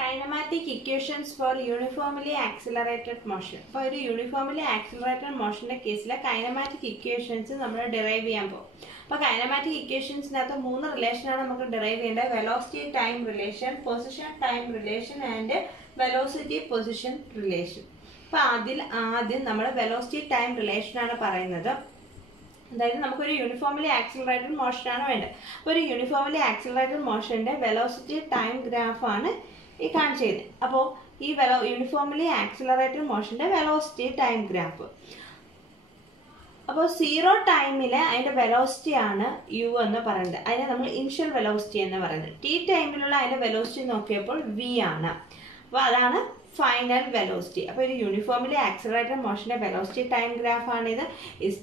Kinematic equations for uniformly accelerated motion. അപ്പോൾ ഒരു uniformly accelerated മോഷന്റെ കേസിൽ കൈനമാറ്റിക് ഇക്വേഷൻസ് നമ്മൾ ഡിറൈവ് ചെയ്യാൻ പോകും. അപ്പോൾ കൈനമാറ്റിക് ഇക്വേഷൻസിനകത്ത് 3 റിലേഷനാണ് നമുക്ക് ഡിറൈവ് ചെയ്യേണ്ടത്. Velocity time relation, position time relation and velocity position relation. അപ്പോൾ ആദ്യം നമ്മൾ വെലോസിറ്റി ടൈം റിലേഷനാണ് പറയുന്നത്. അതായത് നമുക്കൊരു യൂണിഫോംലി ആക്സിലറേറ്റഡ് മോഷനാണ് വേണ്ടത്. അപ്പോൾ ഒരു യൂണിഫോംലി ആക്സിലറേറ്റഡ് മോഷന്റെ വെലോസിറ്റി ടൈം ഗ്രാഫാണ് ഈ കാണിച്ചത്. അപ്പോൾ ഈ യൂണിഫോംലി ആക്സിലറേറ്റഡ് മോഷന്റെ വെലോസിറ്റി ടൈം ഗ്രാഫ്. അപ്പോൾ 0 ടൈമില് അതിന്റെ വെലോസിറ്റി ആണ് യു എന്ന് പറയുന്നത്. അതിനെ നമ്മൾ ഇനിഷ്യൽ വെലോസിറ്റി എന്ന് പറയുന്നത്. ടി ടൈമിലുള്ള അതിന്റെ വെലോസിറ്റി നോക്കിയപ്പോൾ വി ആണ്. അപ്പോൾ അതാണ് ഫൈനൽ വെലോസിറ്റി. അപ്പോൾ ഇത് യൂണിഫോംലി ആക്സിലറേറ്റഡ് മോഷന്റെ വെലോസിറ്റി ടൈം ഗ്രാഫ് ആണിത്.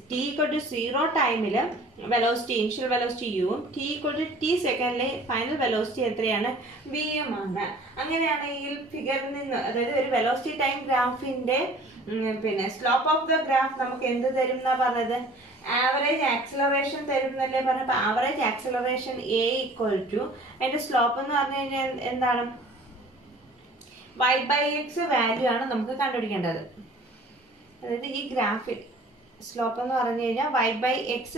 ടി ഈക്വൽ ടു 0 ടൈമില് വെലോസിറ്റി ഇനിഷ്യൽ വെലോസിറ്റി യുവും ടി ഈക്വൽ ടു ടി സെക്കൻഡിലെ ഫൈനൽ വെലോസിറ്റി എത്രയാണ്? വിയും ആണ്. അങ്ങനെയാണെങ്കിൽ ഫിഗറിൽ നിന്ന്, അതായത് ഒരു വെലോസിറ്റി ടൈം ഗ്രാഫിന്റെ പിന്നെ സ്ലോപ്പ് ഓഫ് ദ ഗ്രാഫ് നമുക്ക് എന്ത് തരും എന്നാ പറഞ്ഞത്? ആവറേജ് ആക്സിലറേഷൻ തരും എന്നല്ലേ പറഞ്ഞത്. അപ്പൊ average acceleration a equal to അതിന്റെ സ്ലോപ്പ് എന്ന് പറഞ്ഞു കഴിഞ്ഞാൽ എന്താണ്? y/x വാല്യൂ ആണ് നമുക്ക് കണ്ടുപിടിക്കേണ്ടത്. അതായത് ഈ ഗ്രാഫിൽ സ്ലോപ്പ് എന്ന് പറഞ്ഞു കഴിഞ്ഞാൽ y/x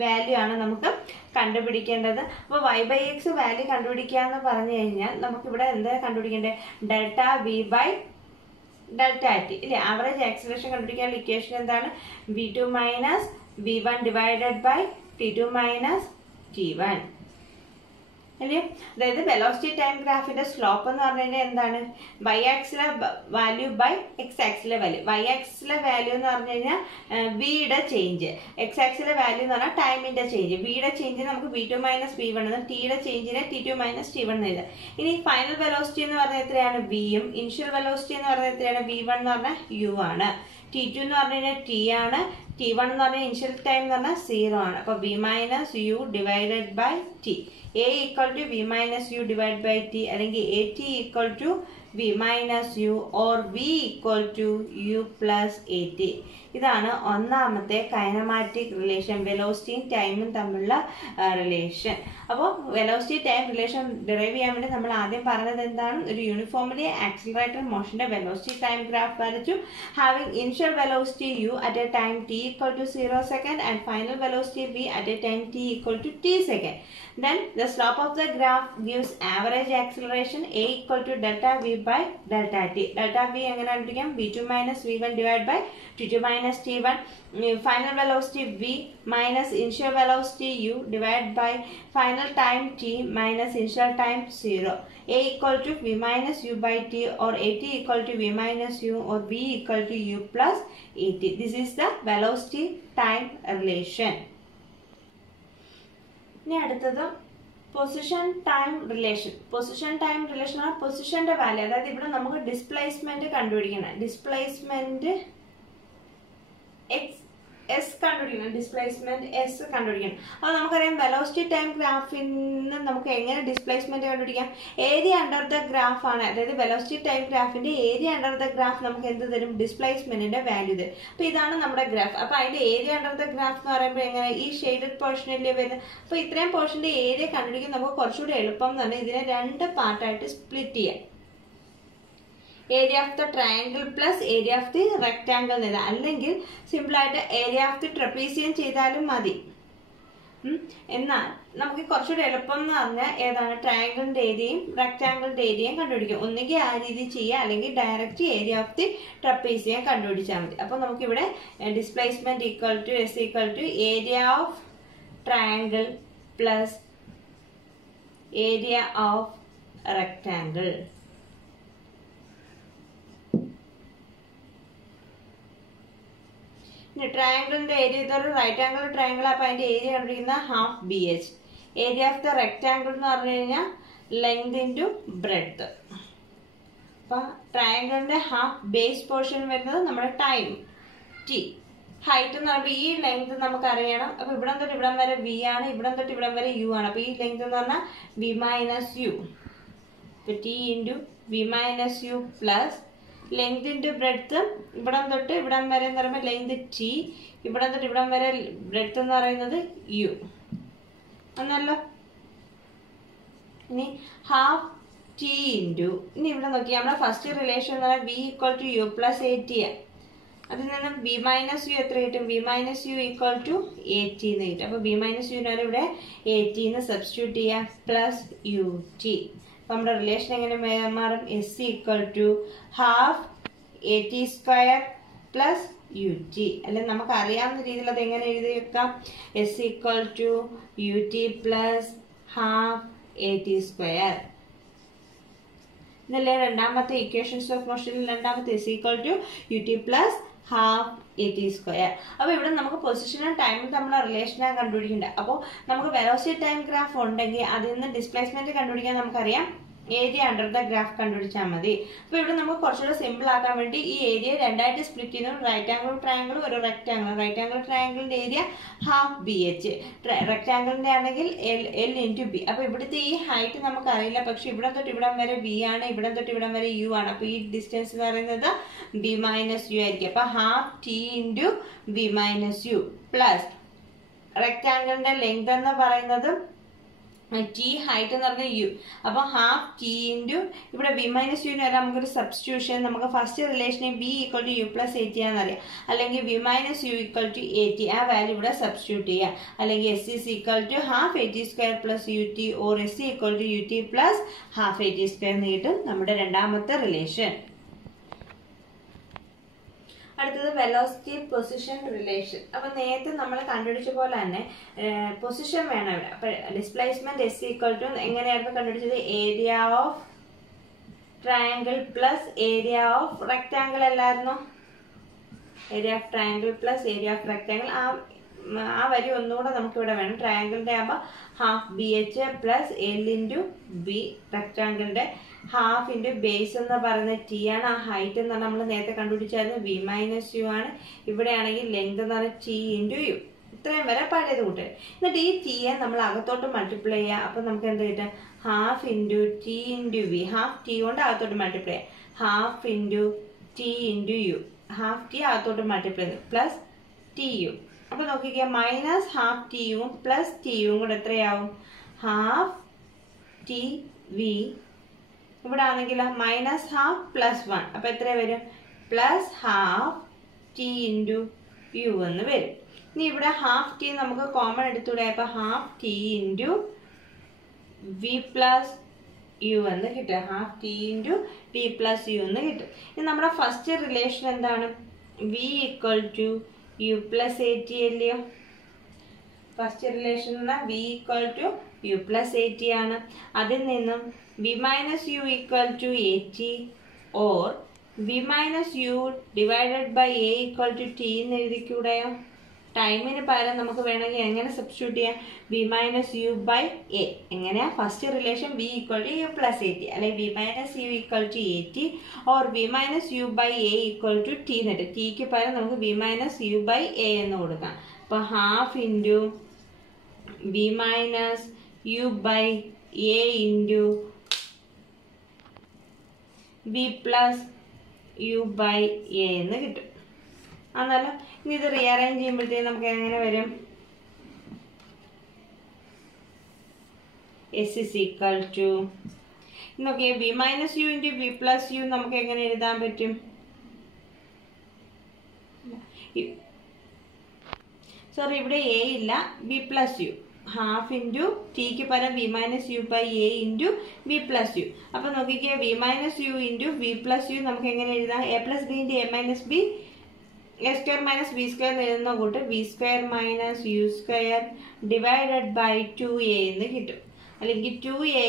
വാല്യൂ ആണ് നമുക്ക് കണ്ടുപിടിക്കേണ്ടത്. അപ്പോൾ y/x വാല്യൂ കണ്ടുപിടിക്കുക എന്ന് പറഞ്ഞു കഴിഞ്ഞാൽ നമുക്കിവിടെ എന്താ കണ്ടുപിടിക്കേണ്ടത്? Delta v by delta t ഇല്ലേ? ആവറേജ് ആക്സിലറേഷൻ കണ്ടുപിടിക്കാനുള്ള ഇക്വേഷൻ എന്താണ്? v2 minus v1 divided by t2 minus t1 അല്ലേ? അതായത് വെലോസിറ്റി ടൈം ഗ്രാഫിന്റെ സ്ലോപ്പ് എന്ന് പറഞ്ഞു കഴിഞ്ഞാൽ എന്താണ്? y ആക്സിലെ വാല്യൂ ബൈ x ആക്സിലെ വാല്യൂ. y ആക്സിലെ വാല്യൂ എന്ന് പറഞ്ഞു കഴിഞ്ഞാൽ വിയുടെ ചേഞ്ച്, x ആക്സിലെ വാല്യൂ എന്ന് പറഞ്ഞാൽ ടൈമിന്റെ ചേഞ്ച്. വിയുടെ ചേഞ്ചിന് നമുക്ക് v2 മൈനസ് v1 എന്നും ടിയുടെ ചേഞ്ചിനെ t2 മൈനസ് t1 എന്ന് എഴുതാം. ഇനി ഫൈനൽ വെലോസിറ്റി എന്ന് പറഞ്ഞാൽ എത്രയാണ്? വിയും ഇനിഷ്യൽ വെലോസിറ്റി എന്ന് പറഞ്ഞാൽ എത്രയാണ്? v1 എന്ന് പറഞ്ഞാൽ u ആണ്. t2 എന്ന് പറഞ്ഞു കഴിഞ്ഞാൽ ടി ആണ്. t1 എന്ന് പറഞ്ഞാൽ ഇനിഷ്യൽ ടൈം എന്ന് പറഞ്ഞാൽ 0 ആണ്. അപ്പൊ v minus U divided by t. a equal to v minus u divided by t അല്ലെങ്കിൽ at equal to v minus u or v equal to u plus at. ഇതാണ് ഒന്നാമത്തെ kinematic relation, വെലോസിറ്റിയും ടൈമും തമ്മിലുള്ള relation. അപ്പോൾ velocity time relation derive ചെയ്യാൻ വേണ്ടി നമ്മൾ ആദ്യം പറഞ്ഞത് എന്താണ്? ഒരു യൂണിഫോംലി ആക്സിലറേറ്റഡ് മോഷന്റെ വെലോസിറ്റി ടൈം ഗ്രാഫ് വരച്ചു. Having initial velocity u at a time t equal to 0 second and final velocity v at a time t equal to t second. Then the slope of the graph gives average acceleration a equal to delta v by delta t. Delta v എങ്ങനെ കണ്ടുപിടിക്കാം? v2 minus v1 divided by t2 minus t1. Final velocity v minus initial velocity u divided by final time t minus initial time 0. a equal to v minus u by t or at equal to v minus u or v equal to u plus at. This is the velocity time relation. ഇനി അടുത്തത് position time relation. Position time relation ആണ് പൊസിഷന്റെ value. അതായത് ഇവിടെ നമുക്ക് displacement കണ്ടുപിടിക്കണം. Displacement S കണ്ടുപിടിക്കണം. Displacement S കണ്ടുപിടിക്കണം. അപ്പോൾ നമുക്കറിയാം വെലോസിറ്റി ടൈം ഗ്രാഫിൽ നിന്ന് നമുക്ക് എങ്ങനെ ഡിസ്പ്ലേസ്മെന്റ് കണ്ടുപിടിക്കാം? ഏരിയ അണ്ടർ ദ ഗ്രാഫ് ആണ്. അതായത് വെലോസിറ്റി ടൈം ഗ്രാഫിന്റെ ഏരിയ അണ്ടർ ദ ഗ്രാഫ് നമുക്ക് എന്ത് തരും? ഡിസ്പ്ലേസ്മെന്റിന്റെ വാല്യൂ തരും. അപ്പൊ ഇതാണ് നമ്മുടെ ഗ്രാഫ്. അപ്പൊ അതിന്റെ ഏരിയ അണ്ടർ ദ ഗ്രാഫ് എന്ന് പറയുമ്പോൾ എങ്ങനെ? ഈ ഷെയ്ഡഡ് പോർഷനിലേ വരുന്നത്. അപ്പൊ ഇത്രയും പോർഷന്റെ ഏരിയ കണ്ടുപിടിക്കാൻ നമുക്ക് കുറച്ചുകൂടി എളുപ്പം എന്ന് പറഞ്ഞാൽ ഇതിനെ 2 പാർട്ടായിട്ട് സ്പ്ലിറ്റ് ചെയ്യാം. Area of the triangle plus area of the rectangle എന്ന് എഴുതാം. അല്ലെങ്കിൽ സിമ്പിൾ ആയിട്ട് ഏരിയ ഓഫ് ദി ട്രപ്പീസിയം ചെയ്താലും മതി. എന്നാൽ നമുക്ക് കുറച്ചുകൂടി എളുപ്പം എന്ന് പറഞ്ഞാൽ ഏതാണ്? ട്രയാങ്കിളിന്റെ ഏരിയയും റെക്ടാങ്കിളിന്റെ ഏരിയയും കണ്ടുപിടിക്കും. ഒന്നുകിൽ ആ രീതി ചെയ്യുക, അല്ലെങ്കിൽ direct area of the trapezium കണ്ടുപിടിച്ചാൽ മതി. അപ്പൊ നമുക്കിവിടെ displacement equal to S equal to area of triangle plus area of rectangle. ട്രയാങ്കിളിന്റെ ഏരിയ ഇതൊരു റൈറ്റ് ആംഗിൾ ട്രയാങ്കിൾ. അപ്പൊ അതിന്റെ ഏരിയ കണ്ടുപിടിക്കുന്ന half B H. Area of the rectangle എന്ന് പറഞ്ഞു കഴിഞ്ഞാൽ ലെങ്ത് ഇൻറ്റു ബ്രെഡ്ത്ത്. അപ്പൊ ട്രയാങ്കിളിന്റെ ഹാഫ് ബേസ് പോർഷൻ വരുന്നത് നമ്മുടെ ടൈം ടി. ഹൈറ്റ് എന്ന് പറയുമ്പോൾ ഈ ലെങ്ത് നമുക്ക് അറിയണം. അപ്പൊ ഇവിടം തൊട്ട് ഇവിടം വരെ വി ആണ്, ഇവിടം തൊട്ട് ഇവിടം വരെ യു ആണ്. അപ്പൊ ഈ ലെങ്ത് എന്ന് പറഞ്ഞാൽ v minus u. T into V minus U plus length into breadth. ഇവിടം തൊട്ട് ഇവിടം വരെ എന്ന് പറയുമ്പോൾ ലെങ്ത് ടി, ഇവിടം തൊട്ട് ഇവിടം വരെ ബ്രെഡ്ത്ത് എന്ന് പറയുന്നത് യു. എന്നല്ലോ. ഇനി ഹാഫ് ടി ഇൻറ്റു, ഇനി ഇവിടെ നോക്കി നമ്മുടെ ഫസ്റ്റ് റിലേഷൻ എന്ന് പറഞ്ഞാൽ v equal to U plus A t. അതിൽ നിന്നും വി മൈനസ് യു എത്ര കിട്ടും? V minus U equal to A t എന്ന് കിട്ടും. അപ്പോൾ വി മൈനസ് യുവിനോട് ഇവിടെ എ ടി എന്ന് സബ്സ്റ്റിറ്റ്യൂട്ട് ചെയ്യാം, പ്ലസ് യു ടി. അപ്പോൾ നമ്മുടെ റിലേഷൻ എങ്ങനെ മാറും? S equal to half A T square plus U t. അല്ലെങ്കിൽ നമുക്ക് അറിയാവുന്ന രീതിയിൽ അത് എങ്ങനെ എഴുതി വെക്കാം? S equal to u t plus half A T square. ഇതല്ലേ രണ്ടാമത്തെ ഇക്വേഷൻസ് ഓഫ് മോഷനിൽ രണ്ടാമത്തെ s equal to u t plus half A T square. അപ്പോൾ ഇവിടെ നമുക്ക് പൊസിഷനും ടൈമും തമ്മിലുള്ള റിലേഷനാണ് കണ്ടുപിടിക്കേണ്ടത്. അപ്പോൾ നമുക്ക് വെലോസിറ്റി ടൈം ഗ്രാഫ് ഉണ്ടെങ്കിൽ അതിൽ നിന്ന് ഡിസ്പ്ലേസ്മെന്റ് കണ്ടുപിടിക്കാൻ നമുക്കറിയാം ഏരിയ അണ്ടർ ദ ഗ്രാഫ് കണ്ടുപിടിച്ചാൽ മതി. അപ്പോൾ ഇവിടെ നമുക്ക് കുറച്ചുകൂടെ സിമ്പിൾ ആക്കാൻ വേണ്ടി ഈ ഏരിയ രണ്ടായിട്ട് സ്പ്ലിറ്റ് ചെയ്യുന്നു. റൈറ്റ് ആംഗിൾ ട്രയാംഗിളും ഒരു റെക്ടാംഗിൾ. റൈറ്റ് ആംഗിൾ ട്രയാംഗിളിന്റെ ഏരിയ ഹാഫ് ബി എച്ച്, റെക്ടാംഗിളിന്റെ ആണെങ്കിൽ എൽ ഇൻറ്റു ബി. അപ്പോൾ ഇവിടുത്തെ ഈ ഹൈറ്റ് നമുക്ക് അറിയില്ല, പക്ഷെ ഇവിടെ തൊട്ട് ഇവിടം വരെ ബി ആണ്, ഇവിടെ തൊട്ട് ഇവിടം വരെ യു ആണ്. അപ്പോൾ ഈ ഡിസ്റ്റൻസ് എന്ന് പറയുന്നത് ബി മൈനസ് യു ആയിരിക്കും. അപ്പോൾ half T into B minus U plus റെക്ടാംഗിളിന്റെ ലെങ്ത് എന്ന് പറയുന്നത് ടി, ഹൈറ്റ് എന്ന് പറഞ്ഞാൽ യു. അപ്പോൾ ഹാഫ് ടി ഇൻറ്റു ഇവിടെ ബി മൈനസ് യുവിന് വരെ നമുക്കൊരു സബ്സ്റ്റിറ്റ്യൂഷൻ, നമുക്ക് ഫസ്റ്റ് റിലേഷനെ B equal to U plus A T ആണെന്നറിയാം. അല്ലെങ്കിൽ B minus U equal to A T, ആ വാല്യൂ ഇവിടെ സബ്സ്റ്റിറ്റ്യൂട്ട് ചെയ്യാം. അല്ലെങ്കിൽ S is equal to half A T square plus U T, or S equal to u t plus half A T square എന്ന് കിട്ടും നമ്മുടെ രണ്ടാമത്തെ relation. അടുത്തത് velocity position relation. അപ്പൊ നേരത്തെ നമ്മൾ കണ്ടുപിടിച്ച പോലെ തന്നെ പൊസിഷൻ വേണം ഇവിടെ. അപ്പൊ ഡിസ്പ്ലേസ്മെന്റ് എസ് ഈക്വൽ ടു എങ്ങനെയായിരുന്നു കണ്ടുപിടിച്ചത്? Area of triangle plus area of rectangle അല്ലായിരുന്നു? Area of triangle plus area of rectangle. ആ വരി ഒന്നുകൂടെ നമുക്ക് ഇവിടെ വേണം. ട്രയാങ്കിളിന്റെ ആകുമ്പോൾ half B H plus L into B, റെക്ടാങ്കിളിന്റെ ഹാഫ് ഇൻറ്റു ബേസ് എന്ന് പറയുന്നത് ടി ആണ്. ആ ഹൈറ്റ് എന്ന് പറഞ്ഞാൽ നമ്മൾ നേരത്തെ കണ്ടുപിടിച്ചായിരുന്നു വി മൈനസ് യു ആണ്. ഇവിടെ ആണെങ്കിൽ ലെങ്ത് എന്ന് പറഞ്ഞാൽ ടി ഇൻറ്റു യു. ഇത്രയും വരെ പഴയത് കൂട്ടുക. എന്നിട്ട് ഈ ടിയെ നമ്മൾ അകത്തോട്ട് മൾട്ടിപ്ലൈ ചെയ്യുക. അപ്പം നമുക്ക് എന്ത് കിട്ടും? Half into T into V. Half T കൊണ്ട് അകത്തോട്ട് മൾട്ടിപ്ലൈ ചെയ്യാം. Half into T into U. Half T അകത്തോട്ട് മൾട്ടിപ്ലൈ ചെയ്തു പ്ലസ് ടി യു. അപ്പൊ നോക്കിക്കുക, മൈനസ് ഹാഫ് ടി യുവും പ്ലസ് ടി യുവും കൂടെ എത്രയാവും? Half T V. ഇവിടെ ആണെങ്കിൽ മൈനസ് ഹാഫ് പ്ലസ് വൺ. അപ്പൊ എത്ര വരും? Plus half T into U എന്ന് വരും. ഇനി ഇവിടെ ഹാഫ് ടി നമുക്ക് കോമൺ എടുത്തൂടെ? അപ്പൊ half T into V plus U എന്ന് കിട്ടും. Half T into V plus U എന്ന് കിട്ടും. ഇനി നമ്മുടെ ഫസ്റ്റ് റിലേഷൻ എന്താണ്? V equal to U plus A T അല്ലയോ? First relation V equal to U plus A T ആണ്. അതിൽ നിന്നും V minus U equal to A T, or V minus U divided by A equal to T എന്ന് എഴുതിക്കൂടെയോ? ടൈമിന് പകരം നമുക്ക് വേണമെങ്കിൽ എങ്ങനെ സബ്സ്റ്റിറ്റ്യൂട്ട് ചെയ്യാം? V minus U by A. എങ്ങനെയാ? First relation V equal to U plus A T, അല്ലെങ്കിൽ V minus U equal to A T, or V minus U by A equal to T എന്നിട്ട് ടിക്ക് പകരം നമുക്ക് V minus U by A എന്ന് കൊടുക്കാം. അപ്പൊ half into V minus U by A into V plus U by A എന്ന് കിട്ടും. ആണല്ലോ. ഇനി ഇത് റീഅറേഞ്ച് ചെയ്യുമ്പോഴത്തേക്ക് നമുക്ക് എങ്ങനെ വരും? എസ് ഇസ് ഈക്വൽ ടു നോക്കിയേ, V minus U into V plus U നമുക്ക് എങ്ങനെ എഴുതാൻ പറ്റും? സോറി, ഇവിടെ എ ഇല്ല, B plus U. Half into ടിക്ക് പകരം V minus U by A into V plus U. അപ്പൊ നോക്കിക്കേ, V minus U into V plus U നമുക്ക് എങ്ങനെ എഴുതാം? A plus B into A minus B, A square minus B square എഴുതുന്ന കൂട്ട് V square minus U square divided by 2a എന്ന് കിട്ടും. അല്ലെങ്കിൽ 2a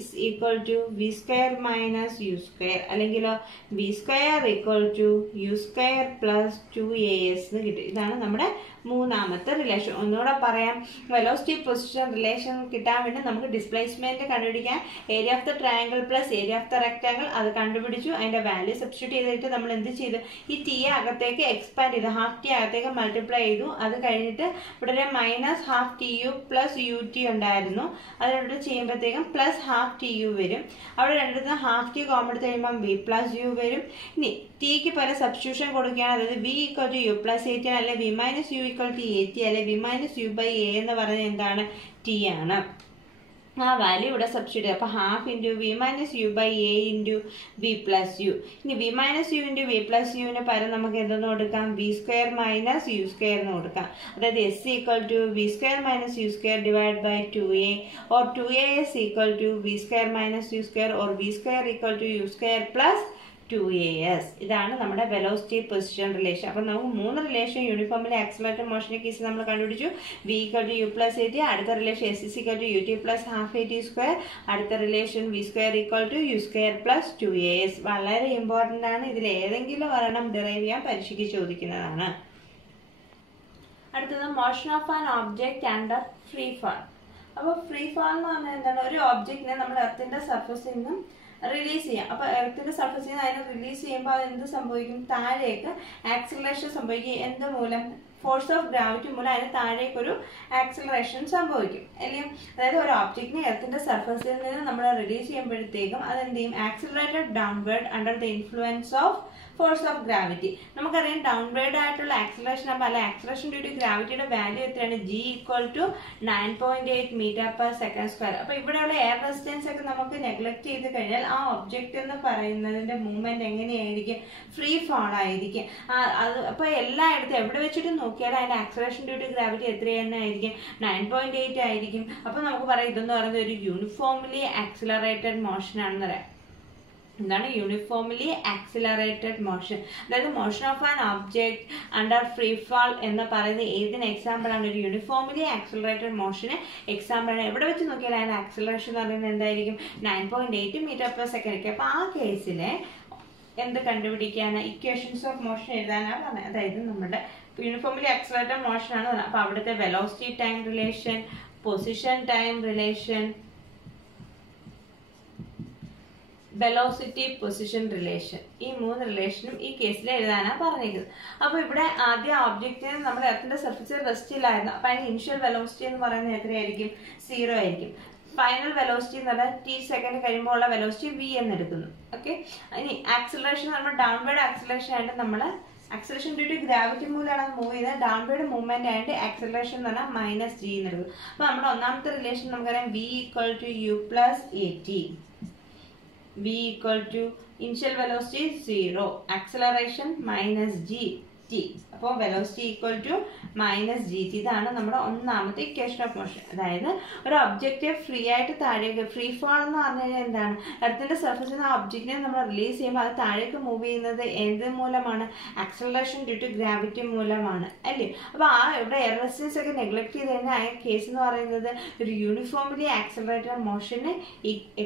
is equal to V square minus U square, അല്ലെങ്കിലോ V square equal to U square plus 2as എന്ന് കിട്ടും. ഇതാണ് നമ്മുടെ മൂന്നാമത്തെ റിലേഷൻ. ഒന്നുകൂടെ പറയാം, വെലോസിറ്റി പൊസിഷൻ റിലേഷൻ കിട്ടാൻ വേണ്ടി നമുക്ക് ഡിസ്പ്ലേസ്മെന്റ് കണ്ടുപിടിക്കാൻ area of the triangle plus area of the rectangle അത് കണ്ടുപിടിച്ചു. അതിന്റെ വാല്യൂ സബ്സ്റ്റിറ്റ്യൂട്ട് ചെയ്തിട്ട് നമ്മൾ എന്ത് ചെയ്തു? ഈ ടി അകത്തേക്ക് എക്സ്പാൻഡ് ചെയ്തു, ഹാഫ് ടി അകത്തേക്ക് മൾട്ടിപ്ലൈ ചെയ്തു. അത് കഴിഞ്ഞിട്ട് ഇവിടെ ഒരു minus half t u plus U t ഉണ്ടായിരുന്നു. അതിനോട് ചെയ്യുമ്പോഴത്തേക്കും പ്ലസ് ഹാഫ് ടി യു വരും. അവിടെ രണ്ടിടത്ത് ഹാഫ് ടി കോമൺ എടുത്ത് കഴിയുമ്പോൾ വി പ്ലസ് യു വരും. ഇനി ടിക്ക് പല സബ്സ്റ്റിറ്റ്യൂഷൻ കൊടുക്കുകയാണ്, അതായത് V equal to U plus A T അല്ലെങ്കിൽ V minus U equal to AT അല്ലെ V minus U by A എന്ന് പറയുന്നത് എന്താണ്? T ആണ്. ആ വാല്യൂ ഇവിടെ സബ്സ്റ്റിറ്റ്യൂട്ട് ചെയ്യാം. അപ്പോൾ half into V minus U by A into V plus U. ഇനി V minus U into V plus യുവിന് പകരം നമുക്ക് എന്തെന്ന് കൊടുക്കാം? V square minus U square എന്ന് കൊടുക്കാം. അതായത് S equal to V square minus U square divide by 2A or 2AS equal to V square minus U square or V square equal to U square plus 2AS. ഇതാണ് നമ്മുടെ velocity position relation. അപ്പം നമുക്ക് 3 relation യൂണിഫോമിലെ accelerated മോഷന്റെ case നമ്മൾ കണ്ടുപിടിച്ചു. V equal to U plus AT, അടുത്ത relation S is equal to UT plus half AT square, അടുത്ത relation V square equal to U square plus 2AS. വളരെ important ആണ്. ഇതിൽ ഏതെങ്കിലും ഒരെണ്ണം ഡിറൈവ് ചെയ്യാൻ പരീക്ഷയ്ക്ക് ചോദിക്കുന്നതാണ്. അടുത്തത് motion of an object under free fall. അപ്പോൾ ഫ്രീ ഫാൾ എന്ന് പറഞ്ഞാൽ എന്താണ്? ഒരു ഓബ്ജക്റ്റിനെ നമ്മൾ എർത്തിന്റെ സർഫസിൽ നിന്നും റിലീസ് ചെയ്യാം. അപ്പോൾ എർത്തിന്റെ സർഫസിൽ നിന്ന് അതിനെ റിലീസ് ചെയ്യുമ്പോൾ അത് എന്ത് സംഭവിക്കും? താഴേക്ക് ആക്സിലറേഷൻ സംഭവിക്കും. എന്ത് മൂലം? ഫോഴ്സ് ഓഫ് ഗ്രാവിറ്റി മൂലം അതിന് താഴേക്കൊരു ആക്സിലറേഷൻ സംഭവിക്കും അല്ലേ? അതായത് ഒരു ഓബ്ജക്റ്റിനെ എർത്തിന്റെ സർഫസിൽ നിന്ന് നമ്മൾ റിലീസ് ചെയ്യുമ്പോഴത്തേക്കും അതെന്ത് ചെയ്യും? Accelerated downward under the influence of force of gravity. നമുക്കറിയാം ഡൗൺവേർഡ് ആയിട്ടുള്ള ആക്സിലറേഷൻ അപ്പോൾ അല്ല ആക്സിലറേഷൻ ഡ്യൂ ടു ഗ്രാവിറ്റിയുടെ വാല്യൂ എത്രയാണ്? G equal to 9.8 metre per second square. അപ്പോൾ ഇവിടെയുള്ള എയർ റെസിസ്റ്റൻസ് ഒക്കെ നമുക്ക് നെഗ്ലക്ട് ചെയ്ത് കഴിഞ്ഞാൽ ആ ഒബ്ജക്റ്റ് എന്ന് പറയുന്നതിന്റെ മൂവ്മെന്റ് എങ്ങനെയായിരിക്കും? ഫ്രീ ഫോൾ ആയിരിക്കും. അത് അപ്പോൾ എല്ലായിടത്തും എവിടെ വെച്ചിട്ട് നോക്കിയാൽ അതിന്റെ ആക്സിലറേഷൻ ഡ്യൂ ടു ഗ്രാവിറ്റി എത്ര തന്നെ ആയിരിക്കും? 9.8 ആയിരിക്കും. അപ്പോൾ നമുക്ക് പറയാം ഇതെന്ന് പറയുന്നത് ഒരു യൂണിഫോംലി ആക്സിലറേറ്റഡ് മോഷൻ ആണെന്ന് പറയാം. എന്താണ് യൂണിഫോംലി ആക്സിലറേറ്റഡ് മോഷൻ? അതായത് motion of an object under free fall എന്ന് പറയുന്നത് ഏതിന് എക്സാമ്പിൾ ആണ്? ഒരു യൂണിഫോംലി ആക്സിലറേറ്റഡ് മോഷന് എക്സാമ്പിൾ ആണ്. എവിടെ വെച്ച് നോക്കിയാൽ അതിന്റെ ആക്സിലറേഷൻ എന്ന് പറയുന്നത് എന്തായിരിക്കും? 9.8 മീറ്റർ പെർ സെക്കൻഡ്. അപ്പോൾ ആ കേസിലെ എന്ത് കണ്ടുപിടിക്കാനാണ്? ഇക്വേഷൻസ് ഓഫ് മോഷൻ എഴുതാനാണ് പറഞ്ഞത്. അതായത് നമ്മുടെ യൂണിഫോംലി ആക്സിലറേറ്റഡ് മോഷൻ ആണ് പറഞ്ഞത്. അപ്പോൾ അവിടുത്തെ velocity time relation, position time relation, velocity position relation, ഈ 3 റിലേഷനും ഈ കേസിൽ എഴുതാനാണ് പറഞ്ഞിരിക്കുന്നത്. അപ്പോൾ ഇവിടെ ആദ്യം ഓബ്ജക്റ്റിന് നമ്മുടെ എർത്തിന്റെ സർഫസിൽ റെസ്റ്റ് ഇല്ലായിരുന്നു. അപ്പോൾ അതിന് ഇനിഷ്യൽ വെലോസിറ്റി എന്ന് പറയുന്നത് എത്രയായിരിക്കും? 0 ആയിരിക്കും. ഫൈനൽ വെലോസിറ്റി എന്ന് പറഞ്ഞാൽ T സെക്കൻഡ് കഴിയുമ്പോൾ ഉള്ള വെലോസിറ്റി V എന്ന് എടുക്കുന്നു. ഓക്കെ. ഇനി ആക്സിലറേഷൻ നമ്മൾ ഡൗൺവേർഡ് ആക്സിലറേഷൻ ആയിട്ട് നമ്മൾ ആക്സിലറേഷൻ ഡ്യൂ ടു ഗ്രാവിറ്റി മൂലമാണ് മൂവ് ചെയ്യുന്നത്. ഡൗൺവേർഡ് മൂവ്മെന്റ് ആയിട്ട് ആക്സിലറേഷൻ എന്ന് പറഞ്ഞാൽ മൈനസ് G എന്ന് എടുക്കും. അപ്പോൾ നമ്മുടെ ഒന്നാമത്തെ റിലേഷൻ നമുക്കറിയാം V equal to U plus AT. V equal to initial velocity 0, acceleration minus GT. അപ്പോൾ velocity equal to minus GT. ഇതാണ് നമ്മുടെ ഒന്നാമത്തെ ഇക്വേഷൻ ഓഫ് മോഷൻ. അതായത് ഒരു ഒബ്ജക്റ്റ് ഫ്രീ ആയിട്ട് താഴേക്ക്, ഫ്രീ ഫാൾ എന്ന് പറഞ്ഞു കഴിഞ്ഞാൽ എന്താണ്? എർത്തിന്റെ സർഫസിൽ നിന്ന് ആ ഒബ്ജക്റ്റിനെ നമ്മൾ റിലീസ് ചെയ്യുമ്പോൾ അത് താഴേക്ക് മൂവ് ചെയ്യുന്നത് എന്ത് മൂലമാണ്? ആക്സിലറേഷൻ ഡ്യൂ ടു ഗ്രാവിറ്റി മൂലമാണ് അല്ലേ? അപ്പോൾ ആ ഇവിടെ എയർ റെസിസ്റ്റൻസ് ഒക്കെ നെഗ്ലക്ട് ചെയ്ത് കഴിഞ്ഞാൽ ആ കേസ് എന്ന് പറയുന്നത് ഒരു യൂണിഫോംലി ആക്സിലറേറ്റഡ് മോഷന്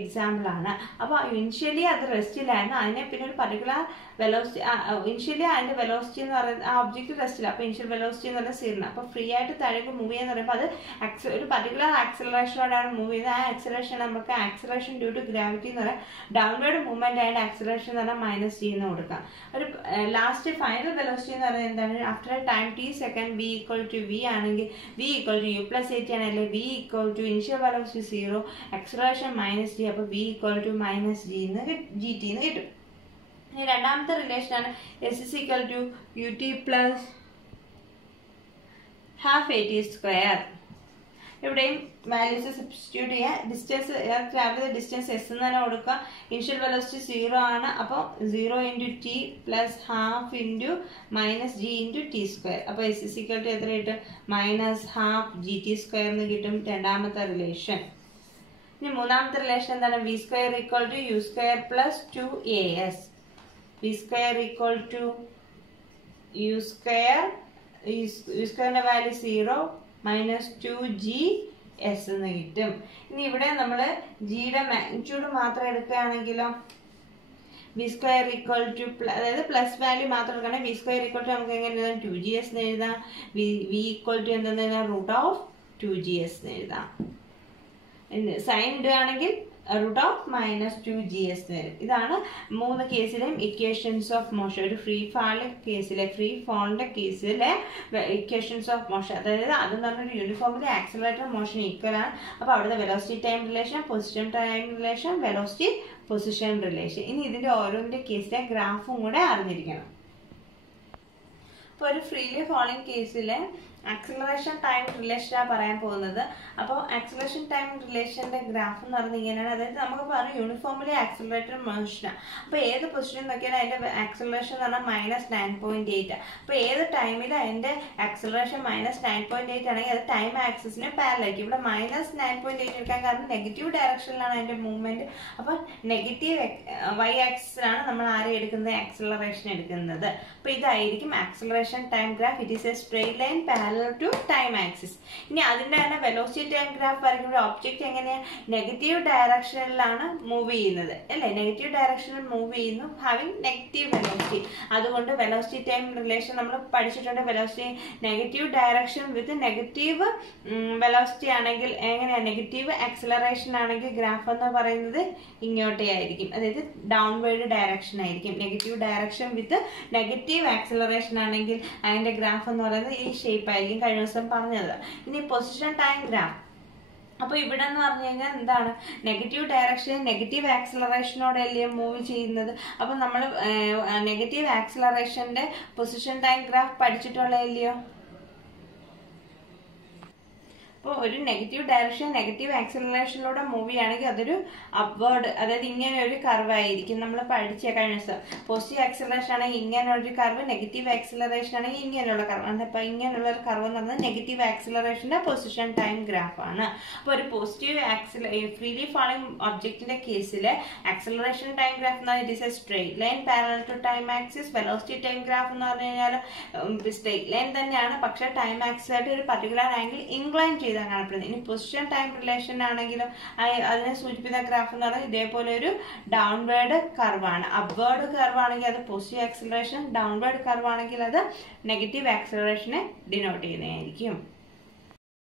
എക്സാമ്പിൾ ആണ്. അപ്പോൾ ഇനിഷ്യലി അത് റെസ്റ്റിലായിരുന്നു. അതിനെ പിന്നെ ഒരു പർട്ടിക്കുലർ വെലോസിറ്റി, ഇനിഷ്യലി അതിന്റെ വെലോസിറ്റി എന്ന് പറയുന്നത് ആ ഒബ്ജക്റ്റ് റെസ്റ്റില്ല. അപ്പോൾ ഇനിഷ്യൽ വെലോസിറ്റി എന്ന് പറഞ്ഞാൽ 0. അപ്പോൾ ഫ്രീ ആയിട്ട് താഴേക്ക് മൂവ് ചെയ്യാന്ന് പറയുമ്പോൾ അത് ഒരു പർട്ടിക്കുലർ ആക്സിലറേഷനോടാണ് മൂവ് ചെയ്യുന്നത്. ആ ആക്സിലറേഷൻ നമുക്ക് ആക്സിലറേഷൻ ഡ്യൂ ടു ഗ്രാവിറ്റി എന്ന് പറയാം. ഡൗൺവേർഡ് മൂവ്മെന്റ് ആയിട്ട് ആക്സിലറേഷൻ എന്ന് പറഞ്ഞാൽ മൈനസ് G എന്ന് കൊടുക്കാം. ഒരു ലാസ്റ്റ് ഫൈനൽ വെലോസിറ്റി എന്ന് പറയുന്നത് എന്താണ്? After a time T second V equal to V ആണെങ്കിൽ V equal to U plus AT ആണെങ്കിൽ V equal to initial velocity 0, acceleration minus G. അപ്പോൾ V equal to minus GT എന്ന് കിട്ടും. ഇനി രണ്ടാമത്തെ റിലേഷൻ ആണ് S is equal to UT plus half AT square. ഇവിടെയും values substitute ചെയ്യുക. Distance travel ചെയ്ത ഡിസ്റ്റൻസ് S എന്ന് തന്നെ കൊടുക്കുക. ഇനിഷ്യൽ വെലോസിറ്റി 0 ആണ്. അപ്പോൾ 0 into T plus half into minus G into T square. അപ്പോൾ S is equal to എത്ര കിട്ടും? മൈനസ് ഹാഫ് GT സ്ക്വയർ എന്ന് കിട്ടും രണ്ടാമത്തെ റിലേഷൻ. ഇനി മൂന്നാമത്തെ റിലേഷൻ എന്താണ്? V square equal to U square plus 2AS. V square equal to U square, U square value 0 minus 2GS എന്ന് കിട്ടും. ഇനി ഇവിടെ നമ്മൾ ജിയുടെ മാഗ്നിറ്റ്യൂഡ് മാത്രം എടുക്കുകയാണെങ്കിലോ V square equal to അതായത് പ്ലസ് വാല്യൂ മാത്രം എടുക്കുകയാണെങ്കിൽ V square equal to നമുക്ക് എങ്ങനെ എഴുതാം? 2GS എന്ന് എഴുതാം. V equal to എന്തെന്ന് എഴുതാം? റൂട്ട് ഓഫ് 2GS എന്ന് എഴുതാം. സൈൻ ഇടുകയാണെങ്കിൽ റൂട്ട് ഓഫ് മൈനസ് 2GS വരും. ഇതാണ് 3 കേസിലെയും ഇക്വേഷൻസ് ഓഫ് മോഷൻ. ഒരു ഫ്രീ ഫോളിന്റെ കേസിലെ ഇക്വേഷൻസ് ഓഫ് മോഷൻ. അതായത് അതെന്ന് പറഞ്ഞൊരു യൂണിഫോംലി ആക്സിലറേറ്റഡ് മോഷൻ ഈക്വൽ ആണ്. അപ്പോൾ അവിടുത്തെ velocity time relation, position time relation, velocity position relation. ഇനി ഇതിന്റെ ഓരോന്നിന്റെ കേസിലെ ഗ്രാഫും കൂടെ അറിഞ്ഞിരിക്കണം. ഇപ്പോൾ ഒരു ഫ്രീലി ഫോളിംഗ് കേസിലെ ആക്സിലറേഷൻ ടൈം റിലേഷനാണ് പറയാൻ പോകുന്നത്. അപ്പോൾ ആക്സിലറേഷൻ ടൈം റിലേഷന്റെ ഗ്രാഫ് എന്ന് പറഞ്ഞാൽ ഇങ്ങനെയാണ്. അതായത് നമുക്ക് പറഞ്ഞു യൂണിഫോംലി ആക്സിലറേറ്റഡ് മോഷനാണ്. അപ്പോൾ ഏത് പൊസിഷൻ നോക്കിയാലും അതിന്റെ ആക്സിലറേഷൻ എന്ന് പറഞ്ഞാൽ -9.8. അപ്പോൾ ഏത് ടൈമിൽ അതിന്റെ ആക്സിലറേഷൻ -9.8 ആണെങ്കിൽ അത് ടൈം ആക്സിസിന് പാരലായിരിക്കും. ഇവിടെ -9.8 എടുക്കാൻ കാരണം നെഗറ്റീവ് ഡയറക്ഷനിലാണ് അതിന്റെ മൂവ്മെന്റ്. അപ്പോൾ നെഗറ്റീവ് y ആക്സിസിലാണ് നമ്മൾ ആരെ എടുക്കുന്നത്, ആക്സിലറേഷൻ എടുക്കുന്നത്. അപ്പോൾ ഇതായിരിക്കും acceleration time graph. It is a straight line parallel to time axis. ഇനി അതിന്റെ തന്നെ വെലോസിറ്റി ടൈം ഗ്രാഫ് വരയ്ക്കുമ്പോൾ ഒബ്ജക്റ്റ് എങ്ങനെയാണ്, നെഗറ്റീവ് ഡയറക്ഷനിലാണ് മൂവ് ചെയ്യുന്നത് അല്ലേ, നെഗറ്റീവ് ഡയറക്ഷനിൽ മൂവ് ചെയ്യുന്നു, ഹാവിങ് നെഗറ്റീവ് വെലോസിറ്റി. അതുകൊണ്ട് വെലോസിറ്റി ടൈം റിലേഷൻ നമ്മൾ പഠിച്ചിട്ടുണ്ട്. Velocity negative direction with negative velocity ആണെങ്കിൽ എങ്ങനെയാണ്, നെഗറ്റീവ് ആക്സിലറേഷൻ ആണെങ്കിൽ ഗ്രാഫ് എന്ന് പറയുന്നത് ഇങ്ങോട്ടേ ആയിരിക്കും, അതായത് ഡൗൺവേർഡ് ഡയറക്ഷൻ ആയിരിക്കും. Negative direction with negative acceleration ആണെങ്കിൽ അതിന്റെ ഗ്രാഫ് എന്ന് പറയുന്നത് ഈ ഷേപ്പ് ആയിരിക്കും, കഴിഞ്ഞ ദിവസം പറഞ്ഞത്. ഇനി പൊസിഷൻ ടൈം ഗ്രാഫ്. അപ്പോൾ ഇവിടെ എന്ന് പറഞ്ഞു കഴിഞ്ഞാൽ എന്താണ്, നെഗറ്റീവ് ഡയറക്ഷൻ നെഗറ്റീവ് ആക്സിലറേഷനോടല്ലേ മൂവ് ചെയ്യുന്നത്. അപ്പം നമ്മൾ നെഗറ്റീവ് ആക്സിലറേഷന്റെ പൊസിഷൻ ടൈം ഗ്രാഫ് പഠിച്ചിട്ടുള്ളതല്ലയോ. അപ്പോൾ ഒരു നെഗറ്റീവ് ഡയറക്ഷൻ നെഗറ്റീവ് ആക്സിലറേഷനിലൂടെ മൂവ് ചെയ്യുകയാണെങ്കിൽ അതൊരു അപ്വേർഡ്, അതായത് ഇങ്ങനെ ഒരു കർവ് ആയിരിക്കും. നമ്മൾ പഠിച്ച കഴിഞ്ഞ ദിവസം പോസിറ്റീവ് ആക്സിലറേഷൻ ആണെങ്കിൽ ഇങ്ങനെ ഒരു കർവ്, നെഗറ്റീവ് ആക്സിലറേഷൻ ആണെങ്കിൽ ഇങ്ങനെയുള്ള കർവ്. അപ്പോൾ ഇങ്ങനെയുള്ള ഒരു കർവ് എന്ന് പറഞ്ഞാൽ നെഗറ്റീവ് ആക്സിലറേഷന്റെ പൊസിഷൻ ടൈം ഗ്രാഫ് ആണ്. അപ്പോൾ ഒരു പോസിറ്റീവ് ഫ്രീലി ഫാളിംഗ് ഒബ്ജക്റ്റിന്റെ കേസിൽ ആക്സിലറേഷൻ ടൈം ഗ്രാഫ് എന്ന് പറഞ്ഞാൽ it is a straight line parallel to time axis. Velocity time graph എന്ന് പറഞ്ഞു കഴിഞ്ഞാൽ സ്ട്രെയിറ്റ് ലൈൻ തന്നെയാണ്, പക്ഷേ ടൈം ആക്സിസ് ആയിട്ട് ഒരു പർട്ടിക്കുലർ ആംഗിൾ ഇൻക്ലൈൻ ചെയ്ത് കാണപ്പെടുന്നത്. ഇനി പൊസിഷൻ ടൈം റിലേഷൻ ആണെങ്കിലും അതിനെ സൂചിപ്പിക്കുന്ന ഗ്രാഫ് എന്ന് പറഞ്ഞാൽ ഇതേപോലെ ഒരു ഡൗൺവേർഡ് കർവാണ്. അപ്വേർഡ് കർവ് ആണെങ്കിൽ അത് പോസിറ്റീവ് ആക്സിലറേഷൻ, ഡൗൺവേർഡ് കർവ് ആണെങ്കിൽ അത് നെഗറ്റീവ് ആക്സിലറേഷനെ ഡിനോട്ട് ചെയ്യുന്നതായിരിക്കും.